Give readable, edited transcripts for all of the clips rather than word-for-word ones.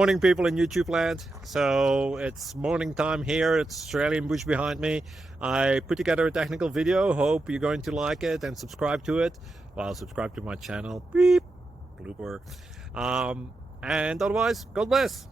Morning people in YouTube land. So it's morning time here. It's Australian bush behind me. I put together a technical video. Hope you're going to like it and subscribe to it. Well, subscribe to my channel. Beep. Blooper. And otherwise, God bless.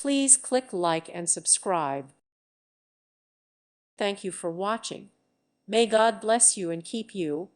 Please click like and subscribe. Thank you for watching. May God bless you and keep you.